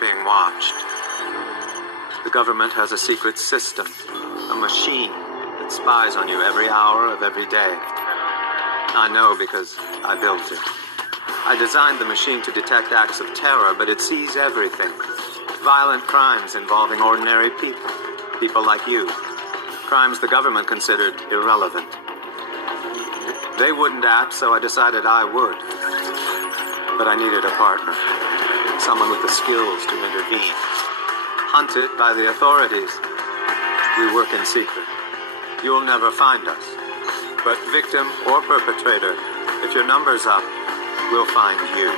being watched. The government has a secret system, a machine that spies on you every hour of every day. I know because I built it. I designed the machine to detect acts of terror, but it sees everything. Violent crimes involving ordinary people, people like you. Crimes the government considered irrelevant. They wouldn't act, so I decided I would. But I needed a partner, someone with the skills to intervene. Hunted by the authorities, we work in secret. You'll never find us. But victim or perpetrator, if your number's up, we'll find you.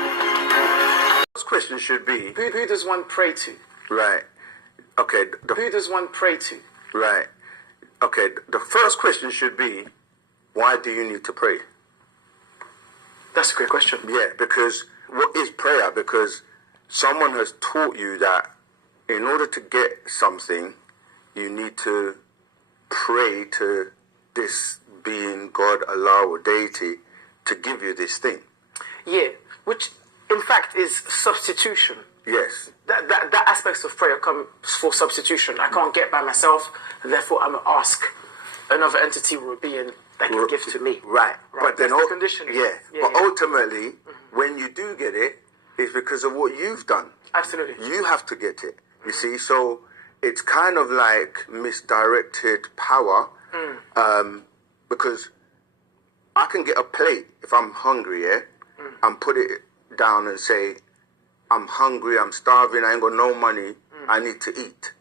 This question should be, who does one pray to? right, okay, Who does one pray to? right, okay, the first question should be, why do you need to pray? That's a great question. Yeah, because what is prayer? Because someone has taught you that in order to get something, you need to pray to this being, God, Allah, or deity, to give you this thing. Yeah, which in fact is substitution. Yes. That aspects of prayer come for substitution. I can't get by myself, and therefore I'm going to ask another entity or a being that can give to me. Right. But then, that's the condition. Yeah. But ultimately, when you do get it, it's because of what you've done. Absolutely. You have to get it. You see, so it's kind of like misdirected power, because I can get a plate if I'm hungry, and put it down and say, I'm hungry, I'm starving, I ain't got no money, I need to eat.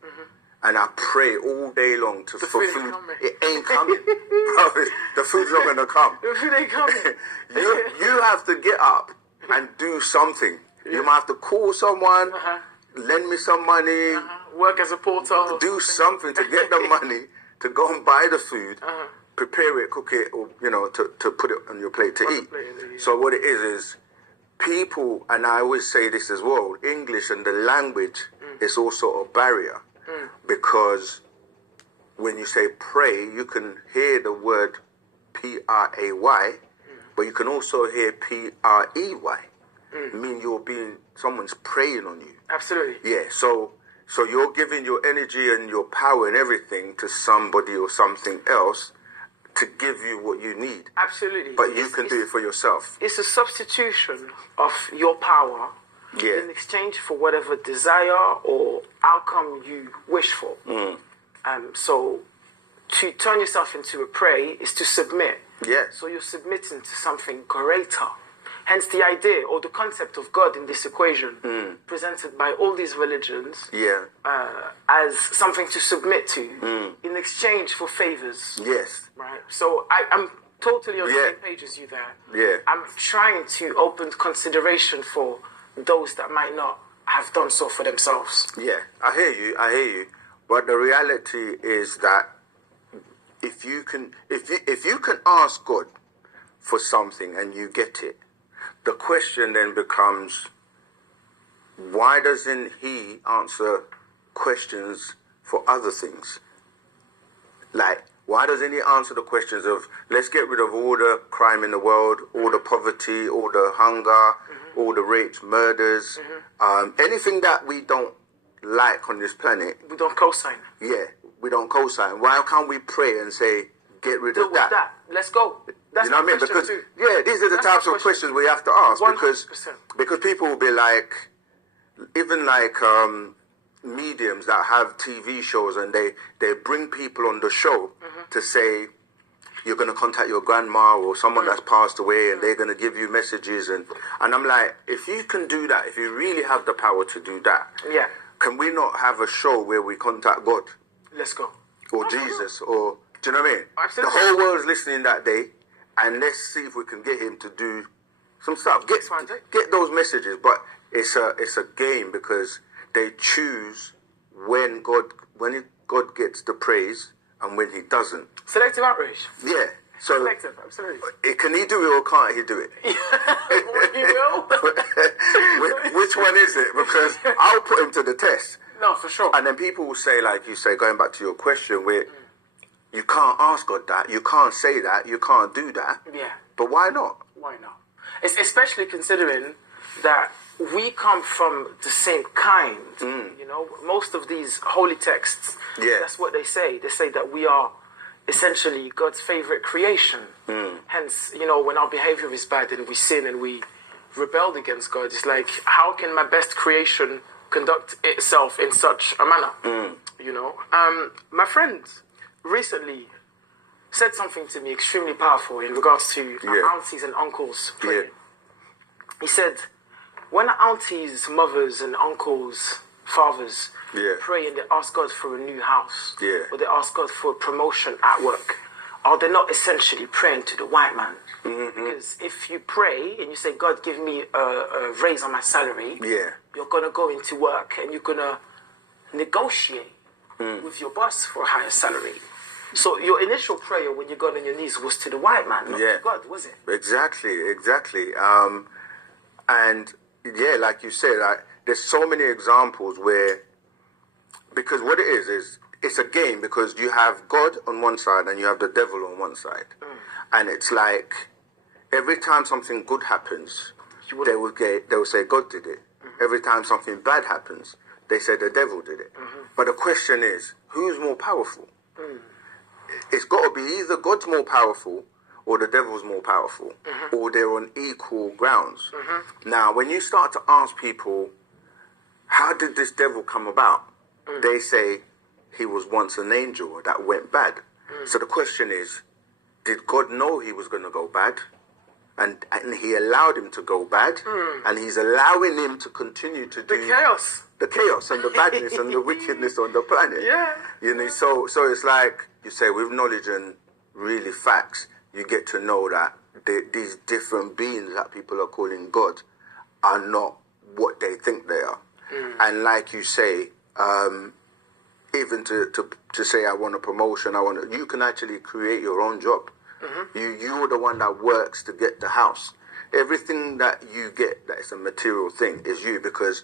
And I pray all day long for food. It ain't coming. Bro, the food's not going to come. The food ain't coming. you have to get up and do something. You might have to call someone, lend me some money. Work as a porter. Do something to get the money to go and buy the food, prepare it, cook it, or, to put it on your plate to eat. So what it is people, and I always say this as well, English and the language is also a barrier. Because when you say pray, you can hear the word P-R-A-Y, but you can also hear P-R-E-Y. Mean someone's praying on you. Absolutely. Yeah, so you're giving your energy and your power and everything to somebody or something else to give you what you need. Absolutely. But you can do it for yourself. It's a substitution of your power in exchange for whatever desire or outcome you wish for. So to turn yourself into a prey is to submit. Yeah. So you're submitting to something greater. Hence the idea or the concept of God in this equation, presented by all these religions as something to submit to in exchange for favors. Yes. Right. So I'm totally on the same page as you there. Yeah. I'm trying to open consideration for those that might not have done so for themselves. Yeah, I hear you. But the reality is that if you can ask God for something and you get it, the question then becomes, why doesn't he answer questions for other things? Like, why doesn't he answer the questions of, let's get rid of all the crime in the world, all the poverty, all the hunger, all the rapes, murders, anything that we don't like on this planet. We don't co-sign. Yeah, we don't co-sign. Why can't we pray and say, get rid of that? Let's go. That's you know what I mean? Because these are the types of questions we have to ask. 100%. Because people will be like, even like mediums that have TV shows, and they bring people on the show to say, you're going to contact your grandma or someone that's passed away, and they're going to give you messages. And I'm like, if you can do that, if you really have the power to do that, can we not have a show where we contact God? Let's go. Or Jesus, or, do you know what I mean? Absolutely. The whole world's listening that day, and let's see if we can get him to do some stuff. Get those messages, but it's a game, because they choose when God gets the praise and when he doesn't. Selective outrage. Yeah. So selective, absolutely. Can he do it or can't he do it? He will. Which one is it? Because I'll put him to the test. No, for sure. And then people will say, like you say, going back to your question, where you can't ask God that, you can't say that, you can't do that. Yeah. But why not? Why not? It's especially considering that we come from the same kind. You know, most of these holy texts, that's what they say. They say that we are essentially God's favorite creation. Hence, you know, when our behavior is bad and we sin and we rebelled against God, it's like, how can my best creation conduct itself in such a manner? You know, my friend recently said something to me extremely powerful in regards to aunties and uncles praying. He said, when aunties, mothers and uncles, fathers pray and they ask God for a new house, or they ask God for a promotion at work, are they not essentially praying to the white man? Because if you pray and you say, God, give me a raise on my salary, you're going to go into work and you're going to negotiate with your boss for a higher salary. So your initial prayer when you got on your knees was to the white man, not to God, was it? Exactly. And like you said, there's so many examples where, because what it is it's a game, because you have God on one side and you have the devil on one side. And it's like, every time something good happens, they will say God did it. Every time something bad happens, they say the devil did it. But the question is, who's more powerful? It's got to be either God's more powerful or the devil's more powerful, or they're on equal grounds. Now, when you start to ask people, how did this devil come about? They say he was once an angel that went bad. So the question is, did God know he was going to go bad? And he allowed him to go bad, and he's allowing him to continue to do the chaos and the badness and the wickedness on the planet. You know, so it's like you say, with knowledge and really facts, you get to know that these different beings that people are calling God are not what they think they are. And like you say, even to say I want a promotion, you can actually create your own job. You're the one that works to get the house. Everything that you get that is a material thing is you, because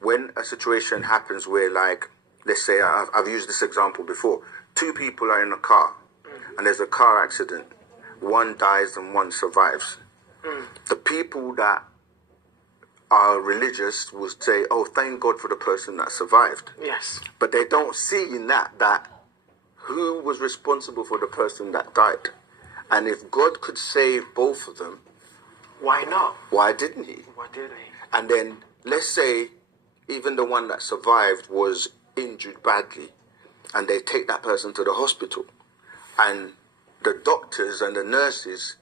when a situation happens where, like, let's say, I've used this example before, 2 people are in a car and there's a car accident. One dies and one survives. The people that are religious will say, oh, thank God for the person that survived. Yes. But they don't see in that who was responsible for the person that died. And if God could save both of them, why not? Why didn't he? Why didn't he? And then, let's say, even the one that survived was injured badly, and they take that person to the hospital, and the doctors and the nurses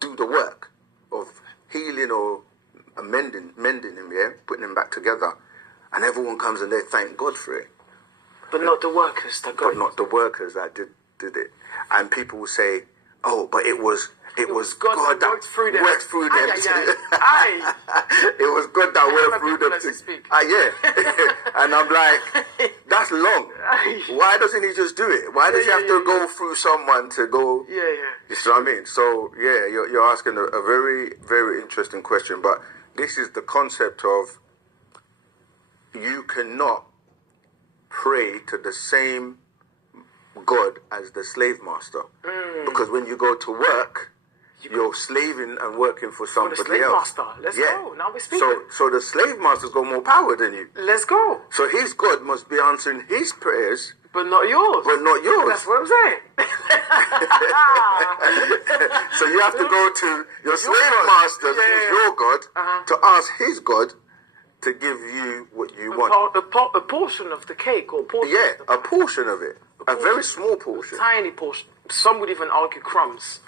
do the work of healing or mending him, putting him back together, and everyone comes and they thank God for it. But not the workers that got it. But not the workers that did it. And people will say, oh, but it was God that worked through them. It was God that worked through them to speak. And I'm like, that's long. Why doesn't he just do it? Why does he have to go through someone to go? You see what I mean? So you're asking a very, very interesting question. But this is the concept of, you cannot pray to the same God as the slave master, because when you go to work, you're slaving and working for somebody else. For the slave master. Let's go. Now we're speaking. So the slave master's got more power than you. Let's go. So his God must be answering his prayers, but not yours. That's what I'm saying. So you have to go to your slave master, who's your God, to ask his God to give you what you want. A portion of the cake, or portion. A portion of it. A very small portion. Tiny portion. Some would even argue crumbs.